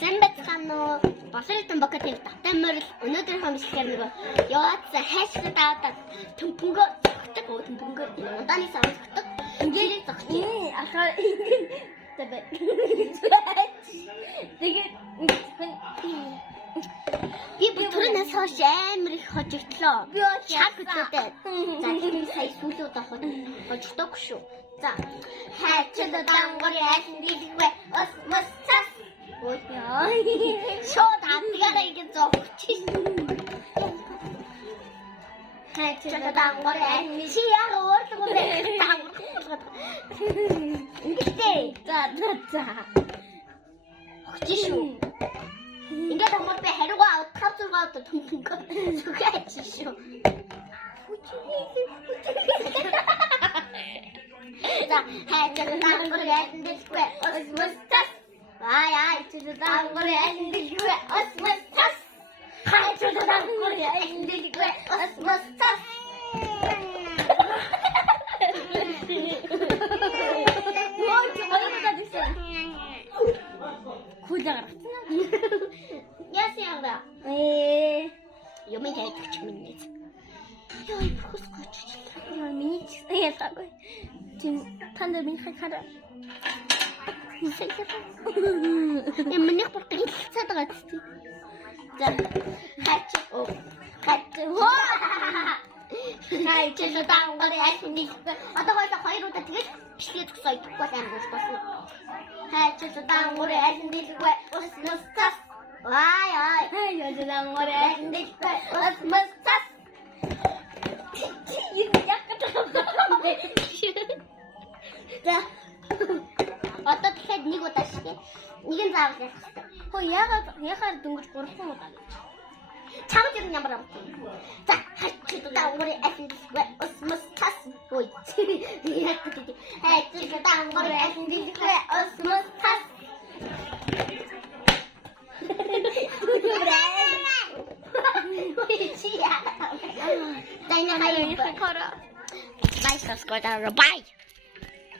Сэмбэцхан нөө босролтон бокатыг татамаар өнөөдөр хамсгаар нэг яваадсан хайштай даадаа төмпөнгөө зогтдаг уу төмпөнгөө удааны сав зогтдог ингээд зогтъё ахаа тэгээд би бүрнээс хойш амар их хожигдлоо шаг үтээдээ за тийм сая сүлүүд авах хожигдоогүй шүү за хайчаад дангор ясндийгвэ ос мос цас ой шууд атгаараа ингэ зогчих хайчаад дангор ясны чи яг өөрлөгөө ингэхдээ за хожиж шүү ингээд амаар би хариугаа аваад тавцургаа аваад төмөнгөө зүгэж шүү. За хайчаад дангор ясндийгвэ ос мос цас Ай, чуд дангор ясндийгвэ ос мос цас хайчаад дангор ясндийгвэ ос мос цас Ясяга. Юм яйдаг минь. Яй бүхс гоч. Миний яадаг. Чин танд минь хахара. Миний бүртэг цаад байгаа зү. За. Хач. Хайчаад дангор ясны. Одоо хоёр удаа тэгээд бичлээ төгсөө идэхгүй амар болсон. Хайчаад дангор ясны ус мос цас Ай, хайчаад дангор ясны ус мос цас За. Одоо тэгэхээр нэг удаа шиг нэг нь заавал ярих хэрэгтэй. Хөө ягаад дөнгөж 3 удаа гэж. Чамд юм ямар юм. За, хайчаад дангор ясны ус мос цас. Ой. Хайчаад дангор ясны ус мос цас. Дай на хай. Бай, subscribe, bye.